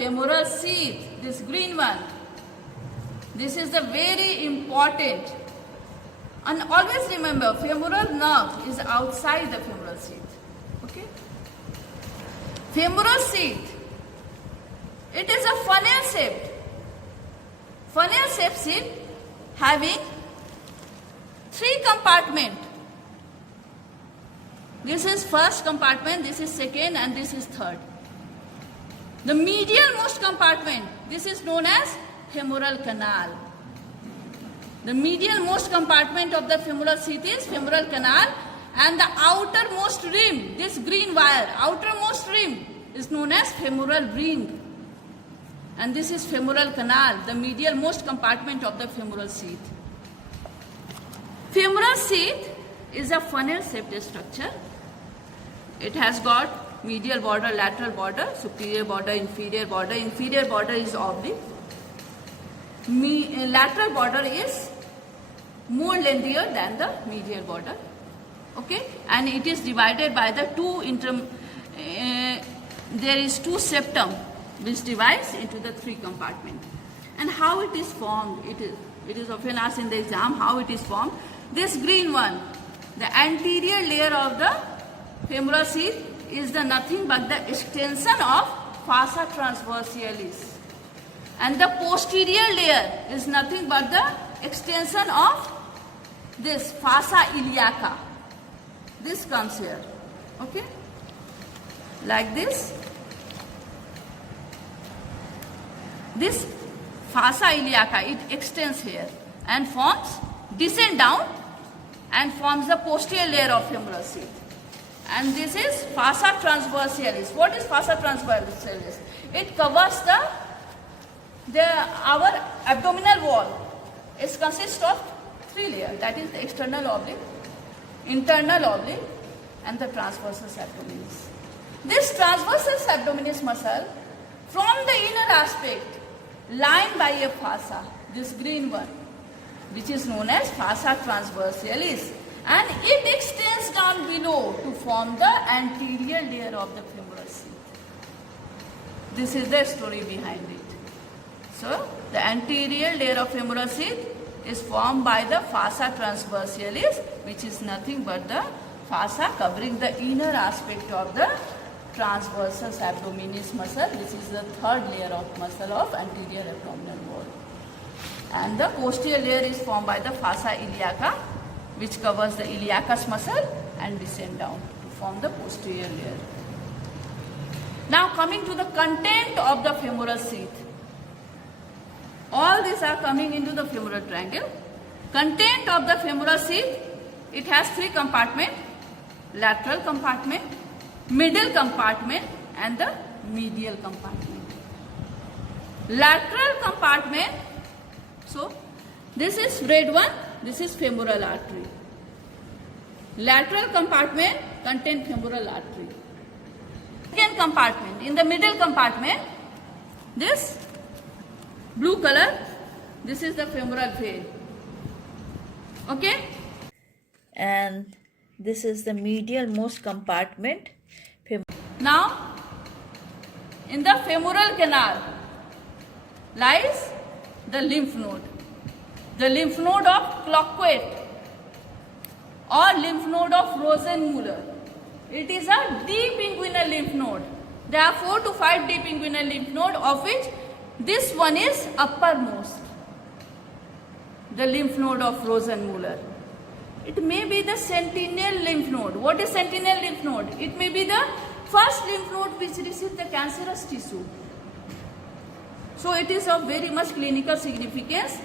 femoral sheath, this green one. This is the very important. And always remember, femoral nerve is outside the femoral sheath. Okay? Femoral sheath. It is a funnel shaped. Funnel shaped sheath having 3 compartments. This is first compartment, this is second, and this is third. The medial most compartment, this is known as femoral canal. The medial most compartment of the femoral sheath is femoral canal, and the outermost rim, this green wire, outermost rim is known as femoral ring. And this is femoral canal, the medial most compartment of the femoral sheath. Femoral sheath is a funnel shaped structure. It has got medial border, lateral border, superior border, inferior border. Inferior border is oblique. Lateral border is more lengthier than the medial border. Okay, and it is divided by the there is 2 septum which divides into the 3 compartments. And how it is formed? It is often asked in the exam how it is formed. This green one, the anterior layer of the femoral sheath is the nothing but the extension of fossa transversalis, and the posterior layer is nothing but the extension of this fossa iliaca. This comes here, okay, like this. This fossa iliaca, it extends here and descend down and forms the posterior layer of femoral sheath. And this is fossa transversalis. What is fossa transversalis? It covers our abdominal wall. It consists of 3 layers. That is the external oblique, internal oblique, and the transversus abdominis. This transversus abdominis muscle, from the inner aspect, lined by a fossa, this green one, which is known as fossa transversalis, and it extends down below to form the anterior layer of the femoral sheath. This is the story behind it. So, the anterior layer of femoral sheath is formed by the fossa transversalis, which is nothing but the fossa covering the inner aspect of the transversus abdominis muscle, which is the 3rd layer of muscle of anterior abdominal wall. And the posterior layer is formed by the fossa iliaca, which covers the iliacus muscle and descend down to form the posterior layer. Now coming to the content of the femoral sheath. All these are coming into the femoral triangle. Content of the femoral sheath, it has 3 compartments: lateral compartment, middle compartment, and the medial compartment. Lateral compartment, so this is red one, this is femoral artery. Lateral compartment contain femoral artery. Second compartment, in the middle compartment, this blue color, this is the femoral vein. Okay? And this is the medial most compartment. Now, in the femoral canal lies the lymph node. The lymph node of Cloquet or lymph node of Rosenmuller. It is a deep inguinal lymph node. There are 4 to 5 deep inguinal lymph node, of which this one is uppermost. The lymph node of Rosenmuller. It may be the sentinel lymph node. What is sentinel lymph node? It may be the first lymph node which receives the cancerous tissue. So it is of very much clinical significance.